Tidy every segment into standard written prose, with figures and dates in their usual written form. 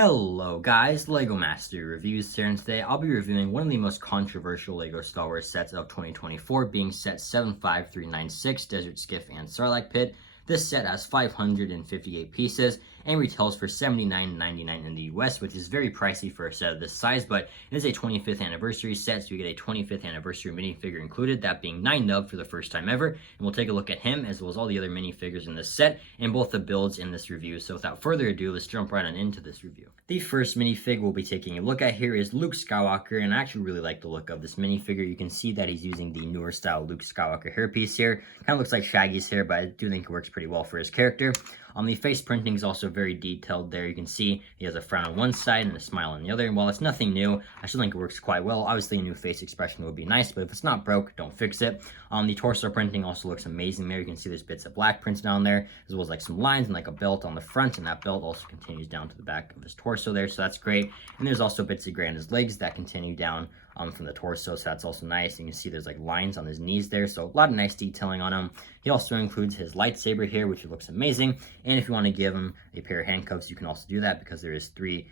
Hello guys, LEGO Master Reviews here, and today I'll be reviewing one of the most controversial LEGO Star Wars sets of 2024, being set 75396, Desert Skiff and Sarlacc Pit. This set has 558 pieces and retails for $79.99 in the US, which is very pricey for a set of this size, but it is a 25th anniversary set, so you get a 25th anniversary minifigure included, that being 9Nub for the first time ever, and we'll take a look at him as well as all the other minifigures in this set and both the builds in this review. So without further ado, let's jump right on into this review. The first minifig we'll be taking a look at here is Luke Skywalker, and I actually really like the look of this minifigure. You can see that he's using the newer style Luke Skywalker hairpiece here. Kind of looks like Shaggy's hair, but I do think it works pretty well for his character. The face printing is also very detailed there. You can see he has a frown on one side and a smile on the other, and while it's nothing new, I still think it works quite well. Obviously, a new face expression would be nice, but if it's not broke, don't fix it. The torso printing also looks amazing there. You can see there's bits of black prints down there, as well as like some lines and like a belt on the front, and that belt also continues down to the back of his torso there, so that's great. And there's also bits of gray on his legs that continue down from the torso, so that's also nice. And you can see there's like lines on his knees there, so a lot of nice detailing on him. He also includes his lightsaber here, which looks amazing. And if you want to give him a pair of handcuffs, you can also do that because there is 3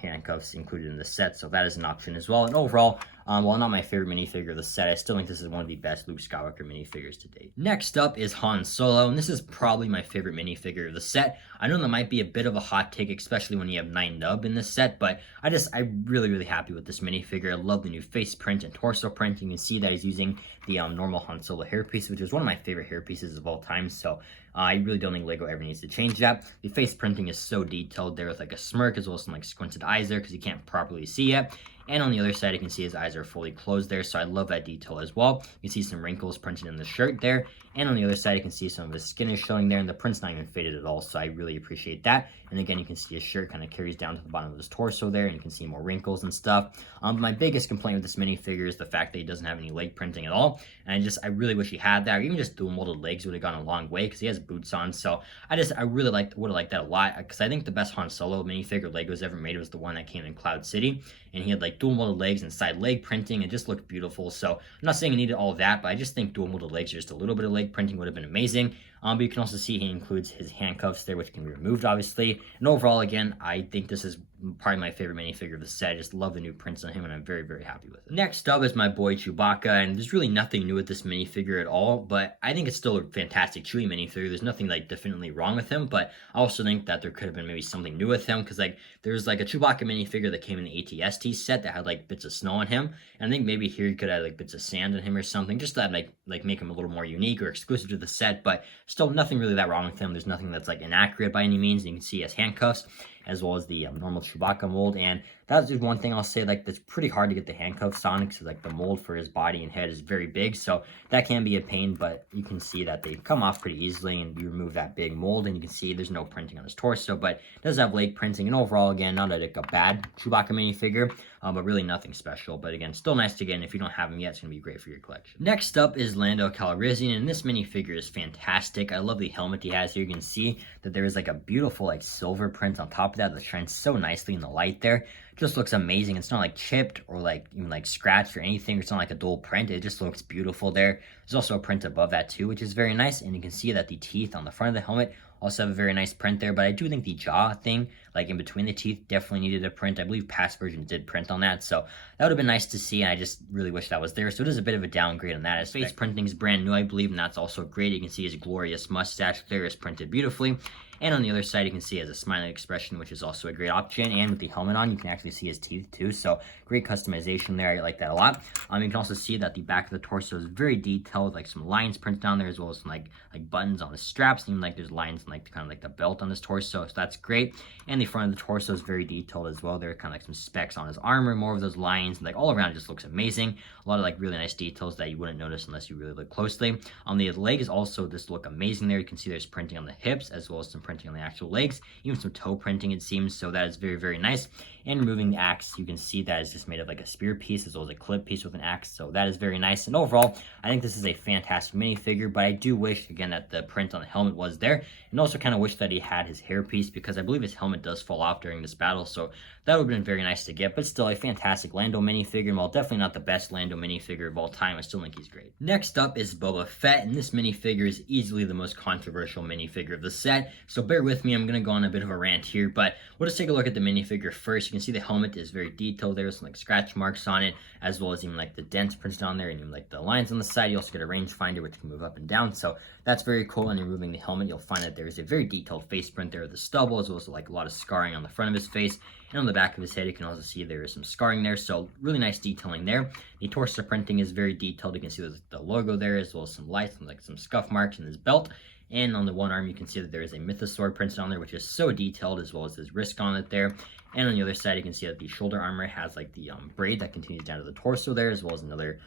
handcuffs included in the set, so that is an option as well. And overall, while not my favorite minifigure of the set, I still think this is one of the best Luke Skywalker minifigures to date. Next up is Han Solo, and this is probably my favorite minifigure of the set. I know that might be a bit of a hot take, especially when you have 9Nub in this set, but I'm really happy with this minifigure. I love the new face print and torso print. You can see that he's using the normal Han Solo hairpiece, which is one of my favorite hairpieces of all time, so I really don't think LEGO ever needs to change that. The face printing is so detailed there with like a smirk as well as some like squinted eyes there because you can't properly see it. And on the other side, you can see his eyes are fully closed there, so I love that detail as well. You can see some wrinkles printed in the shirt there. And on the other side, you can see some of his skin is showing there, and the print's not even faded at all, so I really appreciate that. And again, you can see his shirt kind of carries down to the bottom of his torso there, and you can see more wrinkles and stuff. My biggest complaint with this minifigure is the fact that he doesn't have any leg printing at all. And I really wish he had that, or even just dual molded legs would have gone a long way, because he has boots on. So I really would have liked that a lot, because I think the best Han Solo minifigure LEGO's ever made was the one that came in Cloud City, and he had like dual molded legs and side leg printing, and just looked beautiful. So I'm not saying he needed all of that, but I just think dual molded legs or just a little bit of leg printing would have been amazing. But you can also see he includes his handcuffs there, which can be removed, obviously. And overall, again, I think this is probably my favorite minifigure of the set. I just love the new prints on him, and I'm very happy with it. Next up is my boy Chewbacca, and there's really nothing new with this minifigure at all, but I think it's still a fantastic Chewie minifigure. There's nothing like definitely wrong with him, but I also think that there could have been maybe something new with him, because like there's like a Chewbacca minifigure that came in the ATST set that had like bits of snow on him, and I think maybe here you could add like bits of sand on him or something, just to like make him a little more unique or exclusive to the set. But still nothing really that wrong with him. There's nothing that's like inaccurate by any means. You can see he has handcuffs as well as the normal Chewbacca mold, and that's just one thing I'll say, like that's pretty hard to get the handcuffs on because like the mold for his body and head is very big, so that can be a pain. But you can see that they come off pretty easily, and you remove that big mold and you can see there's no printing on his torso, but it does have leg printing. And overall, again, not like a bad Chewbacca minifigure, but really nothing special. But again, still nice to get, and if you don't have him yet, it's gonna be great for your collection. Next up is Lando Calrissian, and this minifigure is fantastic. I love the helmet he has here. You can see that there is like a beautiful like silver print on top of that shines so nicely in the light there. Just looks amazing. It's not like chipped or like even like scratched or anything. It's not like a dull print. It just looks beautiful there. There's also a print above that too, which is very nice, and you can see that the teeth on the front of the helmet also have a very nice print there. But I do think the jaw thing, like in between the teeth, definitely needed a print. I believe past versions did print on that, so that would have been nice to see, and I just really wish that was there. So it is a bit of a downgrade on that. His face printing is brand new, I believe, and that's also great. You can see his glorious mustache there is printed beautifully. And on the other side, you can see he has a smiling expression, which is also a great option. And with the helmet on, you can actually see his teeth too. So great customization there. I like that a lot. You can also see that the back of the torso is very detailed, like some lines printed down there, as well as some like buttons on the straps. Even like there's lines in like kind of like the belt on his torso. So that's great. And the front of the torso is very detailed as well. There are kind of like some specks on his armor, more of those lines, and like all around it just looks amazing. A lot of like really nice details that you wouldn't notice unless you really look closely. On the legs also just look amazing there. You can see there's printing on the hips as well as some printing on the actual legs, even some toe printing it seems, so that is very nice. And removing the axe, you can see that it's just made of like a spear piece as well as a clip piece with an axe. So that is very nice. And overall, I think this is a fantastic minifigure, but I do wish, again, that the print on the helmet was there. And also kind of wish that he had his hairpiece, because I believe his helmet does fall off during this battle. So that would have been very nice to get, but still a fantastic Lando minifigure. And while definitely not the best Lando minifigure of all time, I still think he's great. Next up is Boba Fett, and this minifigure is easily the most controversial minifigure of the set. So bear with me, I'm going to go on a bit of a rant here, but we'll just take a look at the minifigure first. You can see the helmet is very detailed. There's some like scratch marks on it, as well as even like the dents printed on there, and even like the lines on the side. You also get a rangefinder which can move up and down, so that's very cool. And removing the helmet, you'll find that there is a very detailed face print there with the stubble, as well as like a lot of scarring on the front of his face. And on the back of his head, you can also see there is some scarring there, so really nice detailing there. The torso printing is very detailed. You can see the logo there, as well as some lights and like some scuff marks in his belt. And on the one arm, you can see that there is a mythosaur printed on there, which is so detailed, as well as his wrist gauntlet there. And on the other side, you can see that the shoulder armor has like the braid that continues down to the torso there, as well as another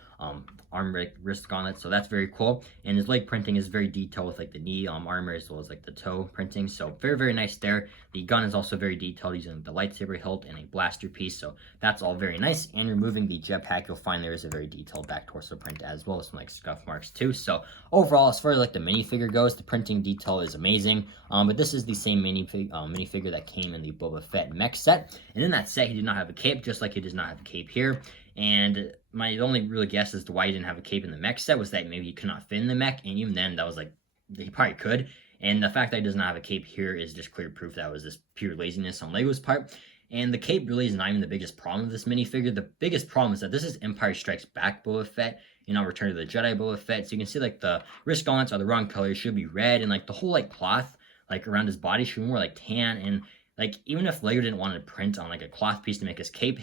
arm wrist gauntlet. So that's very cool. And his leg printing is very detailed with like the knee armor, as well as like the toe printing. So very, very nice there. The gun is also very detailed, using the lightsaber hilt and a blaster piece. So that's all very nice. And removing the jetpack, you'll find there is a very detailed back torso print, as well as some like scuff marks too. So overall, as far as like the minifigure goes, the printing detail is amazing. But this is the same minifigure that came in the Boba Fett mech set. And in that set, he did not have a cape, just like he does not have a cape here. And my only real guess as to why he didn't have a cape in the mech set was that maybe he could not fit in the mech. And even then, that was like, he probably could. And the fact that he does not have a cape here is just clear proof that was just pure laziness on Lego's part. And the cape really is not even the biggest problem of this minifigure. The biggest problem is that this is Empire Strikes Back Boba Fett, and not Return of the Jedi Boba Fett. So you can see like the wrist gauntlets are the wrong color. It should be red, and like the whole like cloth like around his body should be more like tan. And like, even if Lego didn't want to print on like a cloth piece to make his cape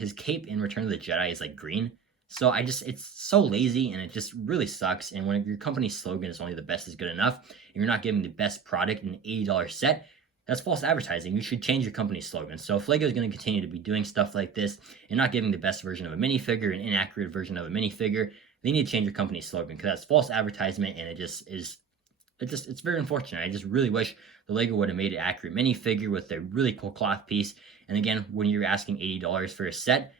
in Return of the Jedi is like green. So it's so lazy, and it just really sucks. And when your company's slogan is only the best is good enough, and you're not giving the best product in an $80 set, that's false advertising. You should change your company's slogan. So if Lego is going to continue to be doing stuff like this and not giving the best version of a minifigure, an inaccurate version of a minifigure, they need to change your company's slogan, because that's false advertisement, and it's very unfortunate. I just really wish the Lego would have made an accurate minifigure with a really cool cloth piece. And again, when you're asking $80 for a set,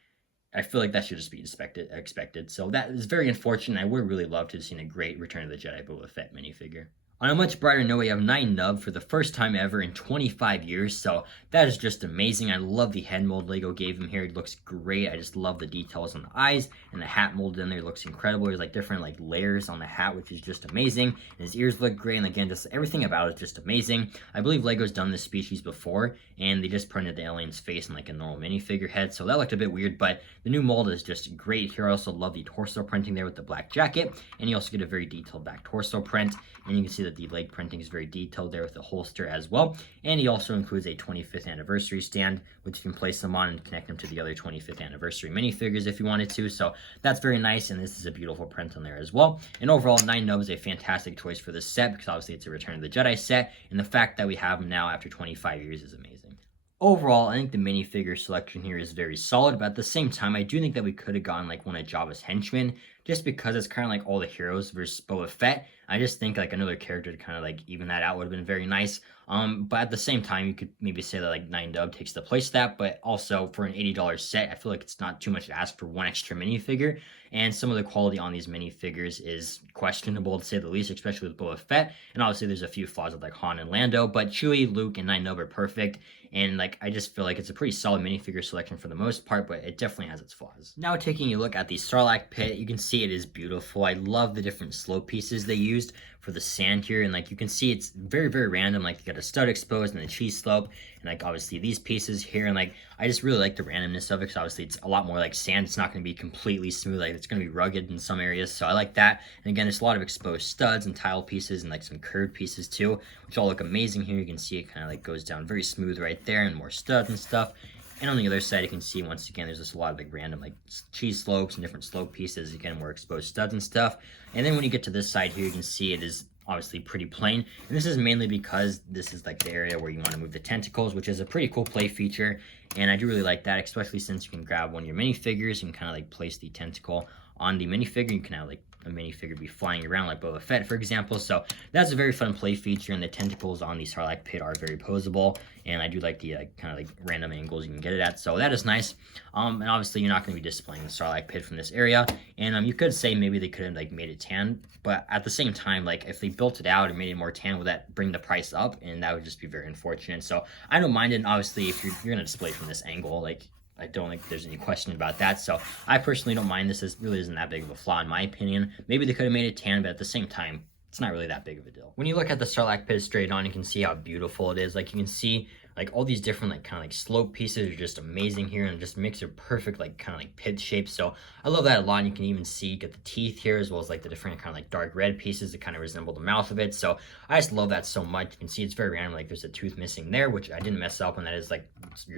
I feel like that should just be expected. So that is very unfortunate. I would really love to have seen a great Return of the Jedi Boba Fett minifigure. On a much brighter note, we have 9 Nub for the first time ever in 25 years, so that is just amazing. I love the head mold Lego gave him here. It looks great. I just love the details on the eyes, and the hat molded in there looks incredible. There's like different like layers on the hat, which is just amazing. And his ears look great, and again, just everything about it is just amazing. I believe Lego's done this species before, and they just printed the alien's face in like a normal minifigure head, so that looked a bit weird, but the new mold is just great here. I also love the torso printing there with the black jacket, and you also get a very detailed back torso print, and you can see that the leg printing is very detailed there with the holster as well. And he also includes a 25th anniversary stand, which you can place them on and connect them to the other 25th anniversary minifigures if you wanted to. So that's very nice, and this is a beautiful print on there as well. And overall, 9 Nub is a fantastic choice for this set, because obviously it's a Return of the Jedi set, and the fact that we have him now after 25 years is amazing. Overall, I think the minifigure selection here is very solid, but at the same time, I do think that we could have gotten like one of Jabba's henchmen, just because it's kind of like all the heroes versus Boba Fett. I just think like another character to kind of like even that out would have been very nice. But at the same time, you could maybe say that like 9 Nub takes the place of that, but also for an $80 set, I feel like it's not too much to ask for one extra minifigure. And some of the quality on these minifigures is questionable, to say the least, especially with Boba Fett. And obviously there's a few flaws with like Han and Lando, but Chewie, Luke, and 9 Nub are perfect. And like, I just feel like it's a pretty solid minifigure selection for the most part, but it definitely has its flaws. Now taking a look at the Sarlacc Pit, you can see it is beautiful. I love the different slope pieces they used for the sand here, and like you can see it's very, very random. Like you got a stud exposed and a cheese slope, and like obviously these pieces here, and like I just really like the randomness of it, because obviously it's a lot more like sand. It's not going to be completely smooth, like it's going to be rugged in some areas, so I like that. And again, there's a lot of exposed studs and tile pieces, and like some curved pieces too, which all look amazing here. You can see it kind of like goes down very smooth right there, and more studs and stuff. And on the other side, you can see, once again, there's just a lot of like random like cheese slopes and different slope pieces, again, more exposed studs and stuff. And then when you get to this side here, you can see it is obviously pretty plain. And this is mainly because this is like the area where you want to move the tentacles, which is a pretty cool play feature. And I do really like that, especially since you can grab one of your minifigures and kind of like place the tentacle on the minifigure. You can now like a minifigure be flying around like Boba Fett, for example. So that's a very fun play feature, and the tentacles on the Sarlacc Pit are very posable, and I do like the kind of like random angles you can get it at, so that is nice. And obviously you're not going to be displaying the Sarlacc Pit from this area, and you could say maybe they could have like made it tan, but at the same time, like if they built it out and made it more tan, would that bring the price up? And that would just be very unfortunate. So I don't mind it. And obviously if you're going to display it from this angle, like I don't think there's any question about that. So I personally don't mind this. This really isn't that big of a flaw in my opinion. Maybe they could have made it tan, but at the same time, it's not really that big of a deal. When you look at the Sarlacc Pit straight on, you can see how beautiful it is. Like you can see like all these different like kind of like slope pieces are just amazing here, and it just makes a perfect like kind of like pit shape. So I love that a lot. And you can even see get the teeth here, as well as like the different kind of like dark red pieces that kind of resemble the mouth of it. So I just love that so much. You can see it's very random, like there's a tooth missing there, which I didn't mess up, and that is like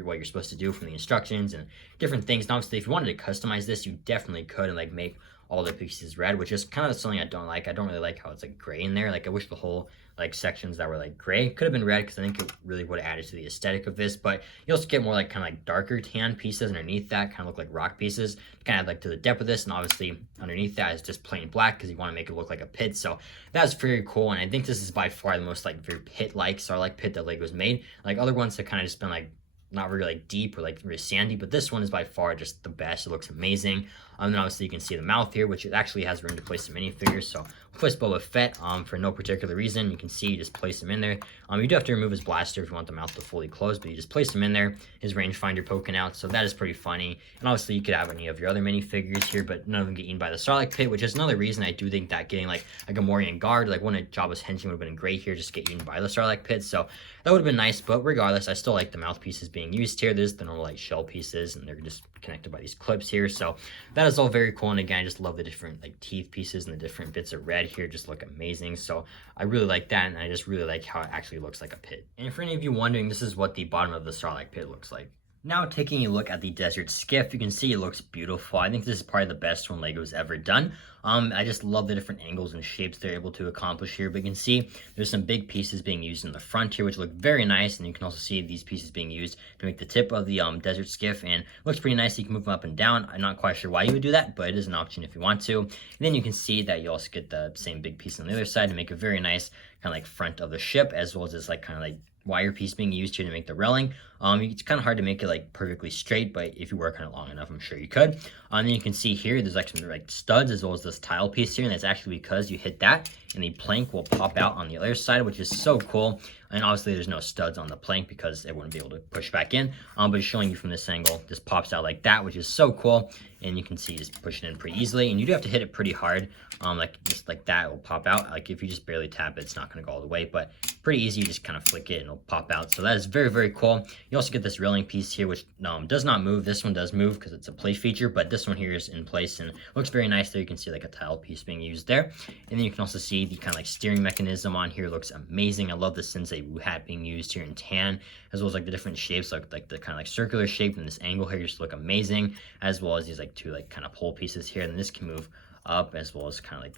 what you're supposed to do from the instructions and different things. And obviously if you wanted to customize this, you definitely could, and like make all the pieces red, which is kind of something I don't like. I don't really like how it's like gray in there. Like I wish the whole like sections that were like gray could have been red, because I think it really would have added to the aesthetic of this. But you also get more like kind of like darker tan pieces underneath that, kind of look like rock pieces, kind of like to the depth of this. And obviously underneath that is just plain black, because you want to make it look like a pit. So that's very cool, and I think this is by far the most like very pit-like Sarlacc Pit that Lego's made. Like other ones have kind of just been like not really like deep or like really sandy, but this one is by far just the best. It looks amazing. And then obviously you can see the mouth here, which it actually has room to place some minifigures. So place Boba Fett for no particular reason. You can see you just place him in there. You do have to remove his blaster if you want the mouth to fully close, but you just place him in there. His rangefinder poking out, so that is pretty funny. And obviously you could have any of your other minifigures here, but none of them get eaten by the Sarlacc Pit, which is another reason I do think that getting like a Gamorrean guard, like one of Jabba's henchmen, would have been great here, just to get eaten by the Sarlacc Pit. So that would have been nice, but regardless, I still like the mouthpieces being used here. There's the normal like shell pieces, and they're just connected by these clips here. So that is all very cool. And again, I just love the different like teeth pieces and the different bits of red here just look amazing. So I really like that, and I just really like how it actually looks like a pit. And for any of you wondering, this is what the bottom of the Sarlacc Pit looks like. Now taking a look at the desert skiff, you can see it looks beautiful. I think this is probably the best one Lego's ever done. I just love the different angles and shapes they're able to accomplish here. But you can see there's some big pieces being used in the front here, which look very nice. And you can also see these pieces being used to make the tip of the desert skiff, and it looks pretty nice. You can move them up and down. I'm not quite sure why you would do that, but it is an option if you want to. And then you can see that you also get the same big piece on the other side to make a very nice kind of like front of the ship, as well as this like kind of like wire piece being used here to make the railing. It's kind of hard to make it like perfectly straight, but if you work on it long enough, I'm sure you could. And then you can see here, there's like some like studs, as well as this tile piece here, and that's actually because you hit that, and the plank will pop out on the other side, which is so cool. And obviously there's no studs on the plank because it wouldn't be able to push back in, but it's showing you from this angle, this pops out like that, which is so cool. And you can see just push it in pretty easily, and you do have to hit it pretty hard, like just like that, it will pop out. Like if you just barely tap it, it's not going to go all the way, but pretty easy. You just kind of flick it and it'll pop out. So that is very, very cool. You also get this railing piece here, which does not move. This one does move because it's a play feature, but this one here is in place and looks very nice there. You can see like a tile piece being used there. And then you can also see the kind of like steering mechanism on here looks amazing. I love the Sensei Wu hat being used here in tan, as well as like the different shapes, like the kind of like circular shape and this angle here just look amazing, as well as these like two like kind of pole pieces here. And this can move up, as well as kind of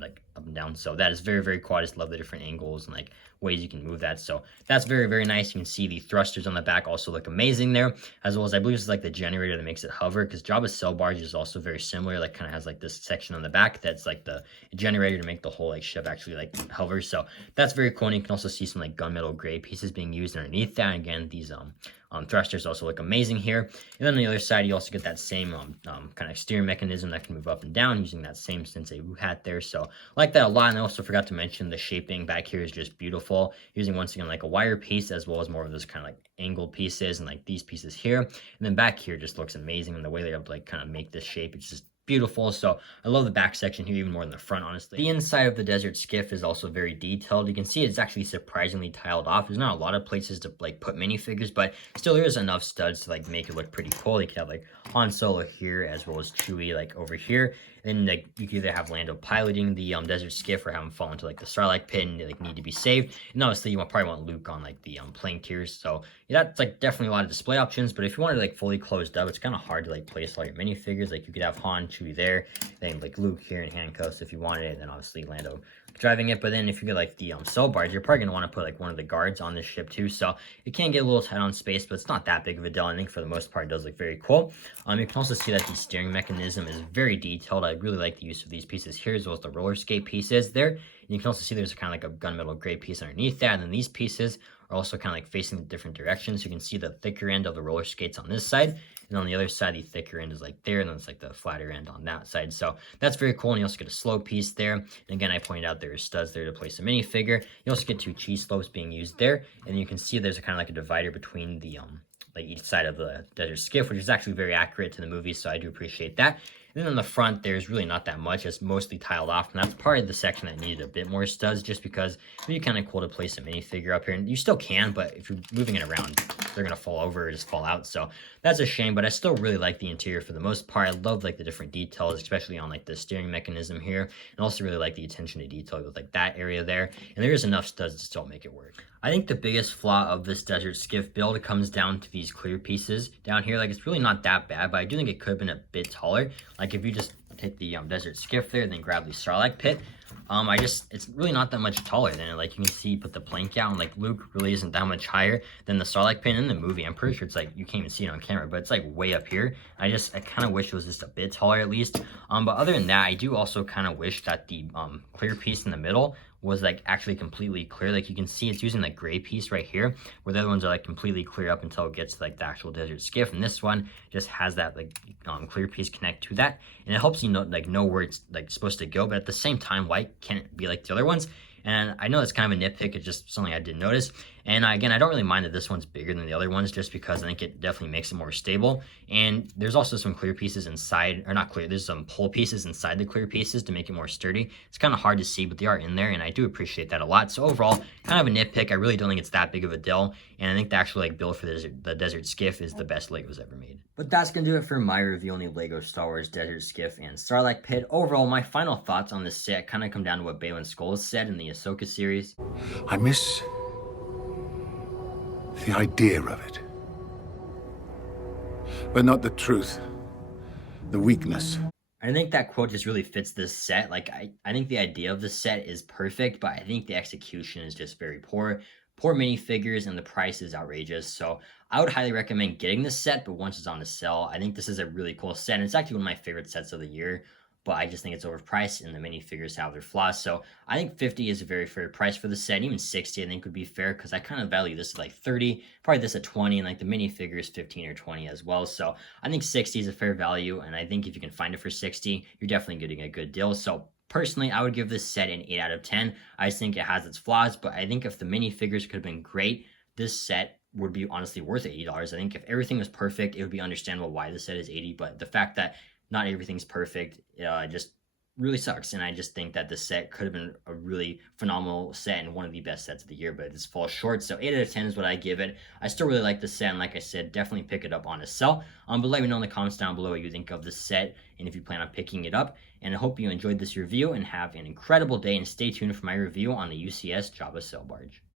like up and down. So that is very, very cool. I just love the different angles and like ways you can move that. So that's very, very nice. You can see the thrusters on the back also look amazing there, as well as I believe this is like the generator that makes it hover, because Jabba's sail barge is also very similar, like kind of has like this section on the back that's like the generator to make the whole like ship actually like hover. So that's very cool. And you can also see some like gunmetal gray pieces being used underneath that. And again, these thrusters also look amazing here. And then on the other side, you also get that same kind of steering mechanism that can move up and down using that same Sensei Wu hat there. So I like that a lot. And I also forgot to mention the shaping back here is just beautiful, using once again like a wire piece, as well as more of those kind of like angled pieces and like these pieces here. And then back here just looks amazing, and the way they're able to like kind of make this shape, it's just beautiful. So I love the back section here even more than the front, honestly. The inside of the desert skiff is also very detailed. You can see it's actually surprisingly tiled off. There's not a lot of places to like put minifigures, but still there is enough studs to like make it look pretty cool. You could have like Han Solo here, as well as Chewie like over here. And like you could either have Lando piloting the desert skiff, or have him fall into like the Sarlacc Pit and like need to be saved. And obviously you probably want Luke on like the plank tiers. So yeah, that's like definitely a lot of display options. But if you wanted like fully closed up, it's kind of hard to like place all your minifigures. Like you could have Han, Chewie, actually be there. Then like Luke here in handcuffs if you wanted it, and then obviously Lando driving it. But then if you get like the cell barge, you're probably gonna want to put like one of the guards on this ship too. So it can get a little tight on space, but it's not that big of a deal. I think for the most part it does look very cool. You can also see that the steering mechanism is very detailed. I really like the use of these pieces here, as well as the roller skate pieces there. And you can also see there's kind of like a gunmetal gray piece underneath that, and then these pieces are also kind of like facing the different directions. You can see the thicker end of the roller skates on this side, and on the other side, the thicker end is like there, and then it's like the flatter end on that side. So that's very cool. And you also get a slow piece there. And again, I pointed out there are studs there to place a minifigure. You also get 2 cheese slopes being used there, and you can see there's a kind of like a divider between the like each side of the desert skiff, which is actually very accurate to the movie, so I do appreciate that. And then on the front, there's really not that much. It's mostly tiled off, and that's part of the section that needed a bit more studs, just because it'd be kind of cool to place a minifigure up here. And you still can, but if you're moving it around, they're going to fall over or just fall out. So that's a shame, but I still really like the interior for the most part. I love like the different details, especially on like the steering mechanism here. And also really like the attention to detail with like that area there. And there is enough studs to still make it work. I think the biggest flaw of this desert skiff build comes down to these clear pieces down here. Like, it's really not that bad, but I do think it could have been a bit taller. Like, if you just take the desert skiff there, then grab the Sarlacc Pit, it's really not that much taller than it. Like, you can see, put the plank out, and like Luke really isn't that much higher than the Sarlacc Pit in the movie. I'm pretty sure it's like, you can't even see it on camera, but it's like way up here. I kind of wish it was just a bit taller at least. But other than that, I do also kind of wish that the clear piece in the middle was like actually completely clear. Like, you can see it's using the gray piece right here, where the other ones are like completely clear up until it gets to like the actual desert skiff, and this one just has that like clear piece connect to that, and it helps you know where it's like supposed to go. But at the same time, why can't it be like the other ones? And I know it's kind of a nitpick, it's just something I didn't notice. And again, I don't really mind that this one's bigger than the other ones, just because I think it definitely makes it more stable. And there's also some clear pieces inside, or not clear, there's some pull pieces inside the clear pieces to make it more sturdy. It's kind of hard to see, but they are in there, and I do appreciate that a lot. So overall, kind of a nitpick. I really don't think it's that big of a deal, and I think the actual like build for the desert skiff is the best Legos ever made. But that's gonna do it for my review on the Lego Star Wars Desert Skiff and Sarlacc Pit. Overall, my final thoughts on this set kind of come down to what Baylan Skoll said in the Ahsoka series. I miss the idea of it, but not the truth, the weakness. I think that quote just really fits this set. Like, I think the idea of the set is perfect, but I think the execution is just very poor. Poor minifigures, and the price is outrageous. So I would highly recommend getting this set, but once it's on the sale, I think this is a really cool set. And it's actually one of my favorite sets of the year, but I just think it's overpriced, and the minifigures have their flaws. So I think 50 is a very fair price for the set. Even 60 I think would be fair, because I kind of value this at like 30, probably this at 20, and like the minifigures 15 or 20 as well. So I think 60 is a fair value, and I think if you can find it for 60, you're definitely getting a good deal. So personally, I would give this set an 8 out of 10. I just think it has its flaws, but I think if the minifigures could have been great, this set would be honestly worth $80. I think if everything was perfect, it would be understandable why the set is 80, but the fact that not everything's perfect just really sucks. And I just think that the set could have been a really phenomenal set and one of the best sets of the year, but it just falls short. So 8 out of 10 is what I give it. I still really like the set, and like I said, definitely pick it up on a sell. But let me know in the comments down below what you think of the set and if you plan on picking it up. And I hope you enjoyed this review and have an incredible day, and stay tuned for my review on the UCS Jabba Sail Barge.